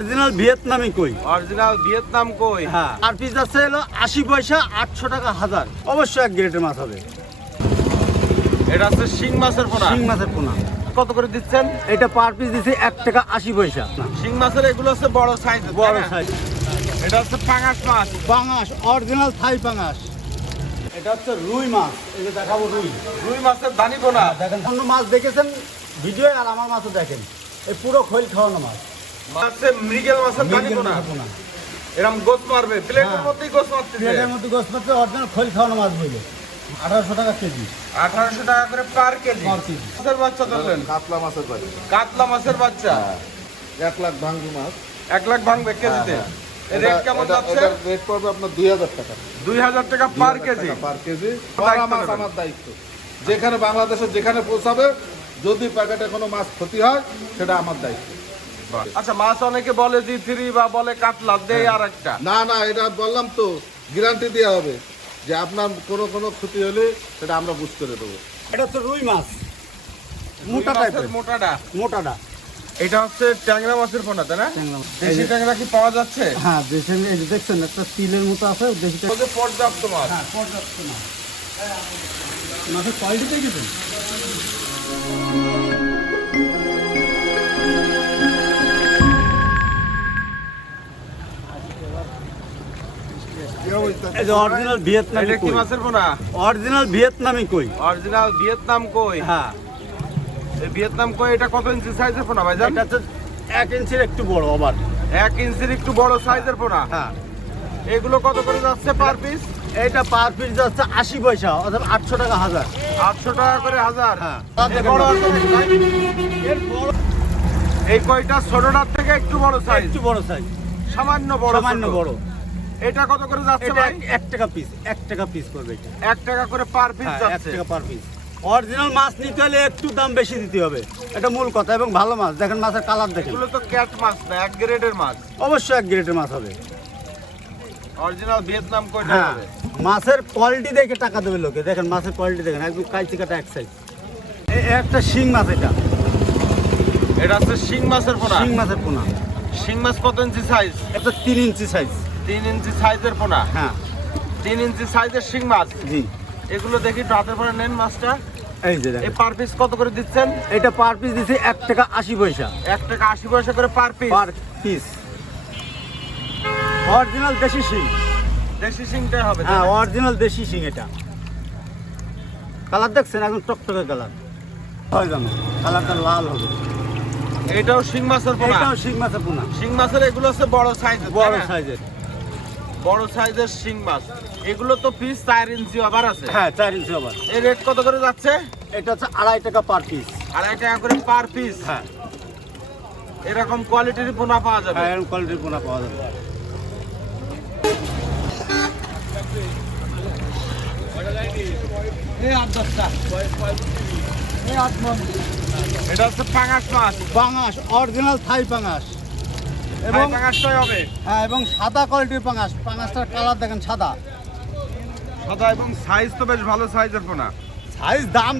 Original ভিয়েতনামি কই original Vietnam কই। হ্যাঁ, আর পিস আছে হলো 80 পয়সা, 800 টাকা হাজার। অবশ্যই এক গ্রেডের মাছ হবে। এটা হচ্ছে শিং মাছের পোনা। শিং মাছের পোনা কত করে দিচ্ছেন? এটা পার পিস দিছি 1 টাকা 80 পয়সা। শিং মাছের এগুলো হচ্ছে বড় সাইজ। বড় সাইজ। এটা হচ্ছে পাঙাশ মাছ। পাঙাশ, অরিজিনাল থাই পাঙাশ। এটা হচ্ছে রুই মাছ। এই যে দেখাবো রুই। রুই মাছের দানি পোনা। দেখেন অন্য মাছ দেখেছেন ভিডিও, আর আমার মাছও দেখেন। এই পুরো খৈল খাওয়ানো মাছ। মাছে মৃগেল মাছের দানি পোনা। এরকম গোস মারবে, প্লেটের মধ্যেই গোস মারতেছে। প্লেটের মধ্যে গোস মারতে অরিজিনাল খৈল খাওয়ানো মাছ বলে 1800 টাকা কেজি। 1800 টাকা করে পার কেজি। মাছের বাচ্চা ধরলেন? কাতলা মাছের বাড়ি। কাতলা মাছের বাচ্চা 1 লাখ ভাঙবি মাছ। 1 লাখ ভাঙবে কেজিতে। এর রেট কেমন যাচ্ছে? এটার রেট পড়বে আপনার 2000 টাকা। 2000 টাকা পার কেজি। পার কেজি। পার মাছ আমার দায়িত্ব। যেখানে বাংলাদেশে যেখানে পৌঁছাবে, যদি প্যাকেটে কোনো মাছ ক্ষতি হয় সেটা আমার দায়িত্ব। আচ্ছা, মাছ অনেকে বলে জি3 বা বলে কাতলা, দেই আর একটা। না না, এটা বললাম তো, গ্যারান্টি দেওয়া হবে যে আপনার কোনো ক্ষতি হলে সেটা আমরা বুঝ করে দেবো। এটা হচ্ছে রুই মাছ, মোটা রুই মাছের টাইপের। মোটাটা। এটা হচ্ছে ট্যাংরা মাছের পোনা, তাই না? ট্যাংরা মাছ। দেশি ট্যাংরা কি পাওয়া যাচ্ছে? হ্যাঁ, দেশে এই যে দেখছেন একটা স্টিলের মতো আছে, দেশি ওই যে পর্যাপ্ত মাছ। হ্যাঁ, পর্যাপ্ত মাছ। মাছের কোয়ালিটি দেখেছেন? এই যে অরিজিনাল ভিয়েতনামি এটা কি কই। মাছের পোনা? অরিজিনাল ভিয়েতনামি কই। অরিজিনাল ভিয়েতনাম কই। হ্যাঁ, এই ভিয়েতনাম কই, এটা কত ইঞ্চি সাইজের পোনা ভাইজান? এটা হচ্ছে 1 ইঞ্চির একটু বড় আবার। 1 ইঞ্চির একটু বড় সাইজের পোনা। হ্যাঁ, এগুলো কত করে যাচ্ছে পার পিস? এটা পার পিস যাচ্ছে 80 পয়সা, অর্থাৎ 800 টাকা হাজার। 800 টাকা করে হাজার। হ্যাঁ। এর বড় আছে নাকি ভাই? এর বড়, এই কয়টা ছোটটার থেকে একটু বড় সাইজ। একটু বড় সাইজ, সামান্য বড়। সামান্য ছোট। বড়। এটা কত করে যাচ্ছে এটা ভাই? 1 টাকা পিস, 1 টাকা পিস করবে এটা। 1 টাকা করে পার পিস হ্যাঁ, 1 যাচ্ছে। টাকা পার পিস। অরিজিনাল মাছ নিতে হলে একটু দাম বেশি দিতে হবে, এটা মূল কথা। এবং ভালো মাছ দেখেন, মাছের কালার দেখেন। এগুলো তো ক্যাট মাছ না, 1 গ্রেডের মাছ। অবশ্যই 1 গ্রেডের মাছ হবে। অরিজিনাল ভিয়েতনাম কয়টা হ্যাঁ, হবে? মাছের কোয়ালিটি দেখে টাকা দেবে লোকে। দেখেন মাছের কোয়ালিটি দেখেন, একদম কাইচি কাটা এক সাইজ। একটা শিং মাছ, এটা এটা হচ্ছে শিং মাছের পোনা। শিং মাছের পোনা। শিং মাছ কত ইঞ্চি সাইজ? এটা 3 ইঞ্চি সাইজ। 3 ইঞ্চি সাইজের পোনা। হ্যাঁ 3 ইঞ্চি সাইজের শিং মাছ। জি, এগুলো দেখি একটু হাতের পরে নেন মাছটা। এই যে এই দেখেন। পার পিস কত করে দিচ্ছেন? এটা পার পিস দিছি 1 টাকা 80 পয়সা 1 টাকা 80 পয়সা করে per piece. Per piece. Original দেশি শিং। দেশি শিংটাই হবে। হ্যাঁ, অরিজিনাল দেশি শিং। এটা কালার দেখছেন, একদম টকটকে কালার হয় জানো, কালারটা লাল হবে। এটাও শিং মাছের পোনা। এটাও শিং মাছের পোনা, শিং মাছের এগুলো হচ্ছে বড় সাইজ। বড় সাইজের। বড় সাইজের শিং মাছ। এগুলো তো পিস 4 ইঞ্চি আবার আছে। হ্যাঁ, 4 ইঞ্চি আবার। এর রেট কত করে যাচ্ছে? এটা হচ্ছে 2.5 টাকা পার পিস। 2.5 টাকা করে পার পিস। হ্যাঁ, এরকম কোয়ালিটির পোনা পাওয়া যাবে। হ্যাঁ, এরকম কোয়ালিটির পোনা পাওয়া যাবে। এটা হচ্ছে পাঙাশ মাছ। পাঙাশ, অরিজিনাল থাই পাঙাশ। এবং এবং পাঙাশটাই হবে হ্যাঁ, এবং সাদা কোয়ালিটির পাঙাশ। পাঙাশটার কালার দেখেন সাদা। সাদা এবং সাইজ তো বেশ ভালো সাইজের পোনা। সাইজ দাম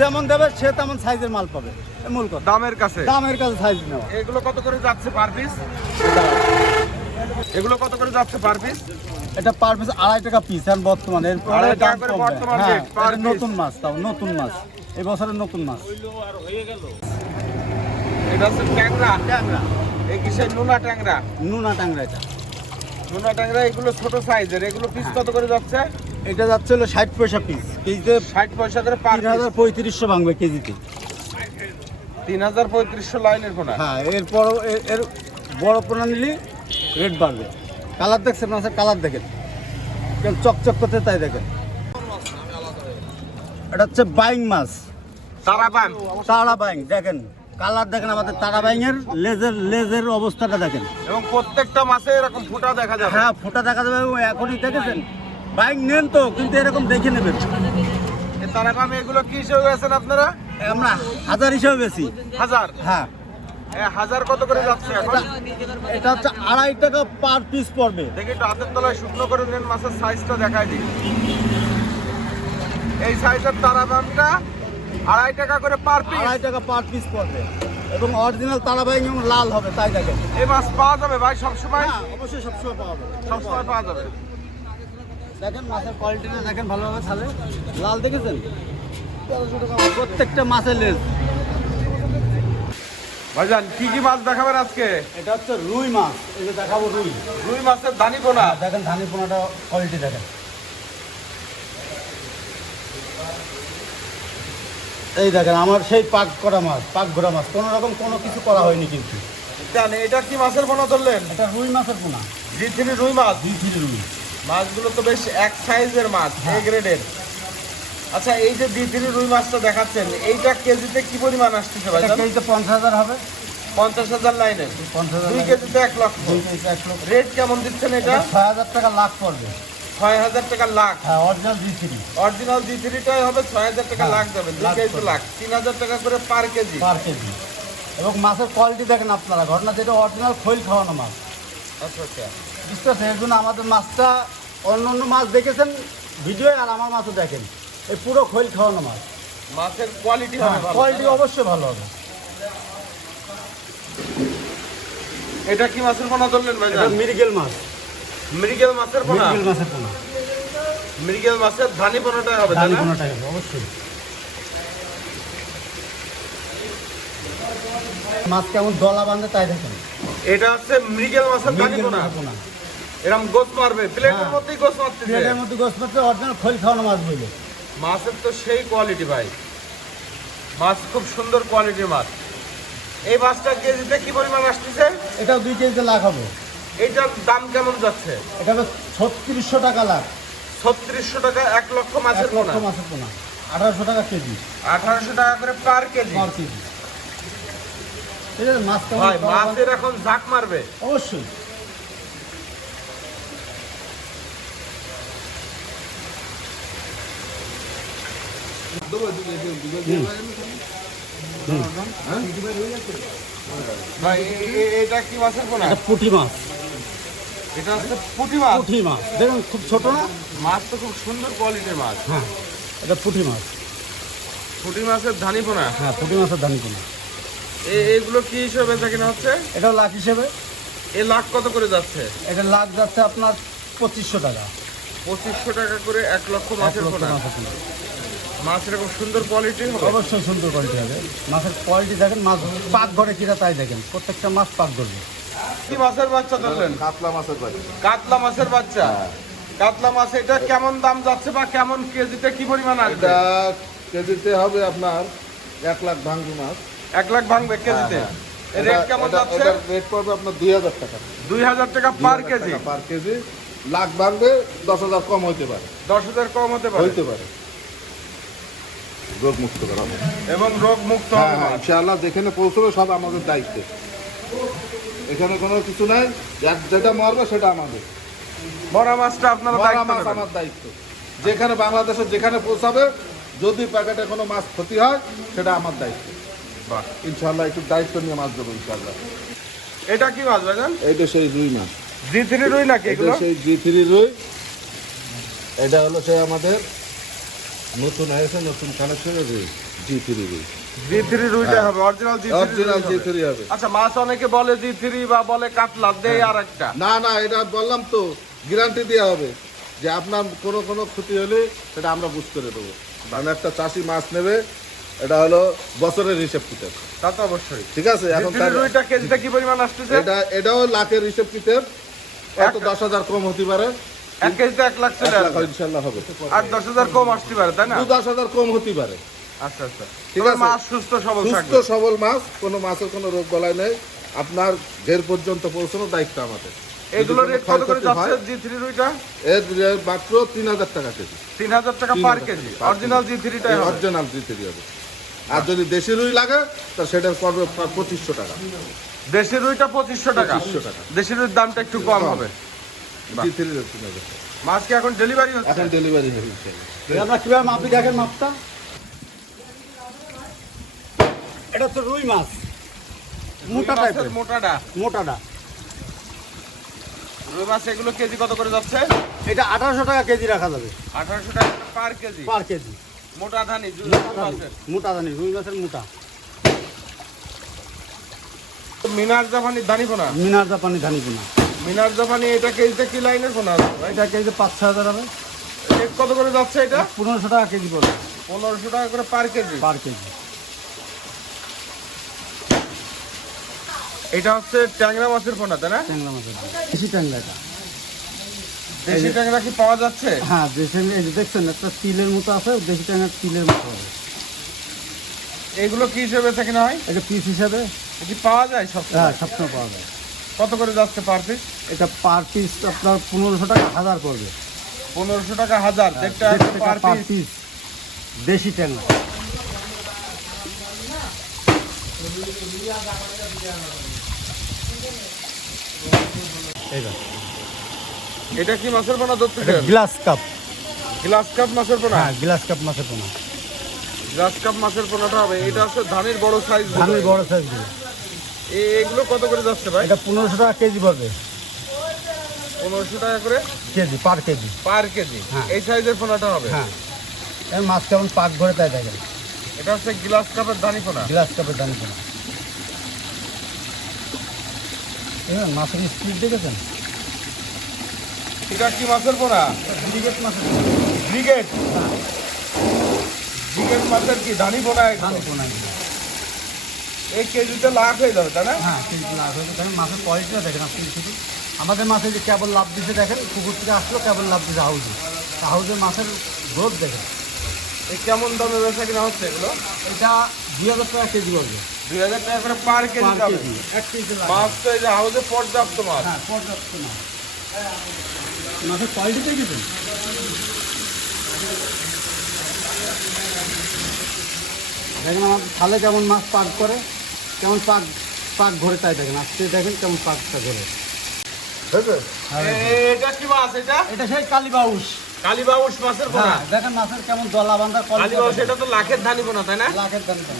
যেমন দেবে সে তেমন সাইজের মাল পাবে, এ মূল কথা। দামের কাছে দামের কাছে সাইজ নেওয়া। এগুলো কত করে যাচ্ছে পার পিস? এগুলো কত করে যাচ্ছে পার পিস? এটা পার পিস 2.5 টাকা পিস এখন বর্তমানে। এরপরে 2.5 টাকা দাম করে কমবে। বর্তমান হ্যাঁ, rate, per এটা নতুন মাছ, তাও নতুন মাছ, এই বছরের নতুন মাছ। এটা হচ্ছে ট্যাংরা। ট্যাংরা, এই কিসের নুনা ট্যাংরা। নুনা ট্যাংরা। এটা নুনা ট্যাংরা এগুলো ছোট সাইজের। এগুলো পিস কত করে যাচ্ছে? এটা যাচ্ছে হলো 60 পয়সা পিস, কেজিতে 60 পয়সা করে পার পিস। 3350 ভাঙবে কেজিতে। 3350 লাইনের পোনা। হ্যাঁ, এরপর এর বড় পোনা নিলে রেট বাড়বে। কালার দেখছেন, মাছের কালার দেখেন কেন চকচক করতে, তাই দেখেন। এটা হচ্ছে বাইং মাছ, তারাবান। তারা বাইং। দেখেন কালার দেখেন, আমাদের তারা বাইঙের লেজের অবস্থাটা দেখেন। এবং প্রত্যেকটা মাছে এরকম ফুটা দেখা যাবে। হ্যাঁ, ফোঁটা দেখা যাবে। এবং এখনই দেখেছেন বাইং নেন তো, কিন্তু এরকম দেখে নেবেন। এই তারাবান এগুলো কি হিসেবে বেচেন আপনারা? আমরা 1000 হিসাবে বেশি। 1000। হ্যাঁ, 1000 কত করে যাচ্ছে এখন? এটা হচ্ছে 2.5 টাকা পার পিস পড়বে। দেখি একটু হাতের তলায় শুকনো করে নেন, মাছের সাইজটা দেখাই দিই। এই সাইজের তারাবানটা 2.5 টাকা করে পার পিস। 2.5 টাকা পার পিস পড়বে। এবং অরিজিনাল তারাবাই এবং লাল হবে, তাই দেখেন। এই মাছ পাওয়া যাবে ভাই সবসময়? হ্যাঁ, অবশ্যই সবসময় পাওয়া যাবে। সবসময় পাওয়া যাবে। দেখেন মাছের কোয়ালিটিটা দেখেন ভালোভাবে, তাহলে লাল দেখেছেন, 1300 টাকা প্রত্যেকটা মাছের লেজ। ভাইজান কি কি মাছ দেখাবেন আজকে? এটা হচ্ছে রুই মাছ, এই যে দেখাবো রুই। রুই মাছের দানি পোনা। দেখেন ধানি পোনাটা কোয়ালিটি দেখেন, এই দেখেন আমার সেই পাক করা মাছ, পাক ঘোরা মাছ, কোনো রকম কোনো কিছু করা হয়নি কিন্তু। জান এটা কি মাছের পোনা ধরলেন? এটা রুই মাছের পোনা, জি3 রুই মাছ। জি3 রুই। মাছগুলো তো বেশ এক সাইজের মাছ, এ গ্রেডের। আচ্ছা এই যে জি3 রুই মাছটা দেখাচ্ছেন, এইটা কেজিতে কি পরিমাণ আসতেছে এটা ভাইজান? কেজিতে 50,000 হবে। 50,000 লাইনে 50,000 2 কেজিতে 1 লক্ষ। 1 লক্ষ। রেট কেমন দিচ্ছেন এটা? 6,000 টাকা লাখ পড়বে। 6,000 টাকা লাখ। হ্যাঁ, অরিজিনাল জি3 অরিজিনাল জি3টাই হবে 6,000 টাকা হ্যাঁ, লাখ যাবে। 2 লাখ কেজি পড়বে। লাখ, 3,000 টাকা করে পার কেজি। পার কেজি। এবং মাছের কোয়ালিটি দেখেন আপনারা, ঘটনা যেটা অরিজিনাল খৈল খাওয়ানো মাছ, আচ্ছা আচ্ছা। বুঝতে পারছেন? এর জন্য আমাদের মাছটা, অন্য অন্য মাছ দেখেছেন ভিডিও, আর আমার মাছও দেখেন, এই পুরো খৈল খাওয়ানো মাছ। মাছের কোয়ালিটি হবে ভালো। কোয়ালিটি অবশ্যই ভালো হবে। এটা কি মাছের পোনা ধরলেন এটা ভাইজান? মৃগেল মাছ, মৃগেল মাছের পোনা। মৃগেল মাছের পোনা, মৃগেল মাছের ধানি পোনাটাই হবে তাই ধানি না? পোনাটাই হবে অবশ্যই। মাছ কেমন দলা বাঁধে তাই দেখেন, এটা হচ্ছে মৃগেল মাছের ধানি মৃগেল পোনা। মাছের পোনা। এরকম গোস মারবে, প্লেটের হ্যাঁ। মধ্যেই গোস মারতেছে। প্লেটের মধ্যে গোস মাছে অরিজিনাল খৈল খাওয়ানো মাছ বলে। মাছের তো সেই কোয়ালিটি ভাই, মাছ খুব সুন্দর কোয়ালিটির মাছ। এই মাছটা কেজিতে কি পরিমাণ আসতেছে? এটাও 2 কেজিতে লাখ হবে। এইটার দাম কেমন যাচ্ছে? এটা হবে 3600 টাকা লাখ। 3600 টাকা 1 লক্ষ 1 মাছের পোনা। লক্ষ মাছের পোনা, 1800 টাকা কেজি 1800 টাকা করে পার কেজি। পার কেজি। ঠিক আছে, মাছ কেমন ভাই দলা বাঁধে? মাছের এখন ঝাঁক মারবে। অবশ্যই। ভাই এটা কি মাছের পোনা? এটা পুঁটি মাছ, এটা হচ্ছে পুঁটি মাছ। পুঁটি মাছ দেখুন, খুব ছোট না? মাছ তো খুব সুন্দর কোয়ালিটির মাছ। হ্যাঁ, এটা পুঁটি মাছ। পুঁটি মাছের ধানি পোনা। হ্যাঁ, পুঁটি মাছের দানি পোনা। এইগুলো কি হিসেবে বেচা কিনা হচ্ছে? এটাও লাখ হিসেবে। এ লাখ কত করে যাচ্ছে? এটা লাখ যাচ্ছে আপনার 2500 টাকা। 2500 টাকা করে 1 লক্ষ 1 মাছের লক্ষ পোনা। মাছের পোনা। মাছ এরকম সুন্দর কোয়ালিটি হবে। অবশ্যই সুন্দর কোয়ালিটি হবে। মাছের কোয়ালিটি দেখেন, মাছ পাক ঘরে কিনা তাই দেখেন, প্রত্যেকটা মাছ পাক ধরবে। কি মাছের বাচ্চা ধরলেন? কাতলা মাছের বাড়ি। কাতলা মাছের বাচ্চা। কাতলা মাছ এটা কেমন দাম যাচ্ছে বা কেমন কেজিতে কি পরিমাণ আসবে? এটা কেজিতে হবে আপনার 1 লাখ ভাঙবে মাছ। 1 লাখ ভাঙবে কেজিতে। এর রেট কেমন যাচ্ছে? এটার রেট পড়বে আপনার 2000 টাকা। 2000 টাকা পার 2000 কেজি। টাকা পার কেজি। লাখ ভাঙবে, 10,000 কম হইতে পারে। 10,000 কম হতে পারে। হইতে পারে। রোগ মুক্ত করা হবে। এবং রোগ মুক্ত হ্যাঁ হবে হ্যাঁ, মাছ। ইনশাআল্লাহ যেখানে পৌঁছবে সব আমাদের দায়িত্বে। এখানে কোনো কিছু নাই, যেটা মারবে সেটা আমাদের। মরা মাছটা আপনারা মরা দায়িত্ব মাছ নেবেন। আমার দায়িত্ব। যেখানে বাংলাদেশে যেখানে পৌঁছাবে, যদি প্যাকেটে কোনো মাছ ক্ষতি হয় সেটা আমার দায়িত্ব। বাহ। ইনশাআল্লাহ একটু দায়িত্ব নিয়ে মাছ দেবো ইনশাআল্লাহ। এটা কি মাছ ভাইজান? এইটা সেই রুই মাছ। জি3 রুই নাকি এটা এগুলো? সেই জি3 রুই। এটা হলো সেই আমাদের নতুন হয়েছে, নতুন কালেকশনের রুই, জি3 রুই। জি3 রুইটা হবে, অরিজিনাল জি3 অরিজিনাল রুই হবে। জি3 হবে। আচ্ছা মাছ অনেকে বলে জি3 বা বলে কাতলা, দেই আর একটা। না না, এটা বললাম তো, গ্যারান্টি দেওয়া হবে যে আপনার কোনো ক্ষতি হলে সেটা আমরা বুঝ করে দেবো। মানে একটা চাষি মাছ নেবে, এটা হলো বছরের হিসেব কিতাব, তা তো অবশ্যই। ঠিক আছে? এখন জি3 রুইটা কেজিতে কি পরিমাণ আসতেছে? এটাও লাখের হিসেব কিতাব, হয়তো 10,000 কম হতে পারে, 1 কেজিতে 1 লাখ 1 চলে লাখ আসবে। ইনশাল্লাহ হবে। আর 10,000 কম আসতে পারে তাই না? 10,000 কম হতে পারে। আচ্ছা আচ্ছা, ঠিক তবে আছে। মাছ সুস্থ সবল সুস্থ থাকবে। সবল মাছ, কোনো মাছের কোনো রোগ বলাই নেই। আপনার ঘের পর্যন্ত পৌঁছানোর দায়িত্ব আমাদের। এগুলো যদি রেট কোনো কত করে ক্ষয়ক্ষতি যাচ্ছে হয়, জি3 রুইটা? এর মাত্র 3,000 টাকা কেজি। 3,000 টাকা পার 3,000 কেজি। টাকা পার অরিজিনাল কেজি। জি3টাই হবে। অরিজিনাল জি3 হবে। আর যদি দেশি রুই লাগে তো সেটার পড়বে 2500 টাকা। দেশি রুইটা 2500 টাকা। 2500 টাকা। দেশি রুইর দামটা একটু কম হবে। বাহ। জি3 3,000 টাকা। মাছ কি এখন ডেলিভারি হচ্ছে? এখন ডেলিভারি হবে ইনশাআল্লাহ। এই আমরা কিভাবে মাপি দেখেন, মাপটা এটা তো রুই মাছ, মোটা রুই মাছের টাইপের, মোটাটা। মোটাটা। রুই মাছ এগুলো কেজি কত করে যাচ্ছে? এটা 1800 টাকা কেজি রাখা যাবে 1800 টাকা পার কেজি। পার কেজি। মোটা ধানি রুই মাছের। মোটা দানি রুই মাছের মোটা। মিনার জাপানি ধানি পোনা। মিনার জাপানি ধানি পোনা। মিনার জাপানি এটা কেজিতে কি লাইনের পোনা আছে ভাই? এটা কেজি 5-6 হাজার হবে। কত করে যাচ্ছে এটা? 1500 টাকা কেজি পড়বে 1500 টাকা করে পার কেজি। পার কেজি। এটা হচ্ছে ট্যাংরা মাছের পোনা তাই না? ট্যাংরা মাছের দেশি ট্যাংরা এটা। দেশি ট্যাংরা কি পাওয়া যাচ্ছে? হ্যাঁ দেশি, এই যে দেখছেন একটা তিলের মতো আছে, দেশি ট্যাংরা তিলের মতো হবে। এগুলো কি হিসেবে থাকে না হয়? এটা পিস হিসাবে এ কি পাওয়া যায় সব? হ্যাঁ সবসময় পাওয়া যায়। কত করে যাচ্ছে পার পিস? এটা পার পিস আপনার 1500 টাকা 1000 পড়বে। 1500 টাকা 1000। দেখতে পার পার পিস। পিস দেশি ট্যাংরা। এইটা এটা কি মাছের পোনা ধরতেছেন? Glass cup. গ্লাস কাপ মাছের পোনা। হ্যাঁ গ্লাস কাপ মাছের পোনা। গ্লাস কাপ মাছের পোনাটা হবে। এটা হচ্ছে ধানের বড় সাইজ। ধানের বড় সাইজগুলো। এগুলো কত করে যাচ্ছে ভাই? এটা 1500 টাকা কেজি পড়বে। 1500 টাকা করে কেজি, পার কেজি। পার কেজি। হ্যাঁ। এই সাইজের পোনাটা হবে। হ্যাঁ এর মাছ কেমন পাক ভরে তাই দেখেন। এটা হচ্ছে গ্লাস কাপের ধানি পোনা। গ্লাস কাপের দানি পোনা। এবার মাছের স্পিড দেখেছেন? এটা কি মাছের পোনা? ব্রিগেড মাছের পোনা। ব্রিগেড। হ্যাঁ ব্রিগেড মাছের কি ধানি পোনা? দানি পোনা। এই কেজিতে লাখ হয়ে যাবে তাই না? হ্যাঁ কেজি লাভ হয়েছে। দেখেন মাছের কোয়ালিটিটা দেখেন আপনি শুধু। আমাদের মাছে যে কেবল লাভ দিতে দেখেন, পুকুর থেকে আসলো কেবল লাভ দিতে হাউজে। হাউজের মাছের গ্রোথ দেখেন। এই কেমন দামে বেচা কিনা হচ্ছে এগুলো? এটা 2000 টাকা কেজি পড়বে। 2000 টাকা করে পার কেজি পার যাবে। কেজি 1 কেজি লাভ। মাছ তো এই যে হাউসে পর্যাপ্ত মাছ। হ্যাঁ পর্যাপ্ত না। মাছের কোয়ালিটি দেখেছেন? দেখেন আমার খালে কেমন মাছ পাক করে, কেমন পাক পাক ঘরে তাই দেখেন। আজকে দেখেন কেমন পাকটা ঘরে। এটা কি মাছ এটা? এটা সেই কালীবাউস। কালীবাউস মাছের পোনা। হ্যাঁ দেখেন মাছের কেমন দলা বাঁধা কালীবাউস কোয়ালিটি। এটা তো লাখের ধানি পোনা তাই না? লাখের দাম কেন?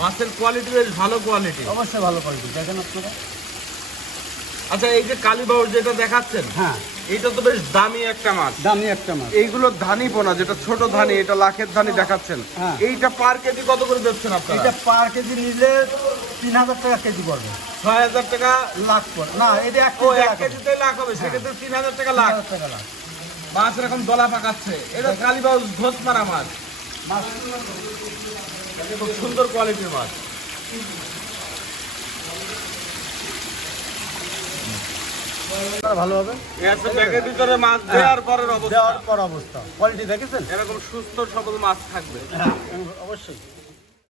মাছের কোয়ালিটি বেশ ভালো কোয়ালিটি। অবশ্যই ভালো কোয়ালিটি দেখেন আপনারা। আচ্ছা এই যে কালীবাউস যেটা দেখাচ্ছেন, হ্যাঁ এটা তো বেশ দামি একটা মাছ। দামি একটা মাছ। এইগুলো ধানি পোনা, যেটা ছোট ধানি, এটা লাখের ধানি দেখাচ্ছেন। হ্যাঁ। এইটা পার কেজি কত করে দিচ্ছেন আপনারা? এটা পার কেজি নিলে 3000 টাকা কেজি পড়বে। 6000 টাকা। লাখ পড়ে না, এটা এক ও কেজি এক কেজিতে লাখ হবে, সেক্ষেত্রে 3000 টাকা লাখ। 3000 টাকা লাখ। মাছ এরকম দলা পাকাচ্ছে। এটা কালীবাউস ঘোষ মারা মাছ। মাছ খুব সুন্দর কোয়ালিটির মাছ। ভালো হবে। একটা ব্যাগের ভিতরে মাছ দেওয়ার পরের অবস্থা। দেওয়ার পর অবস্থা কোয়ালিটি দেখেছেন? এরকম সুস্থ সবল মাছ থাকবে। হ্যাঁ অবশ্যই।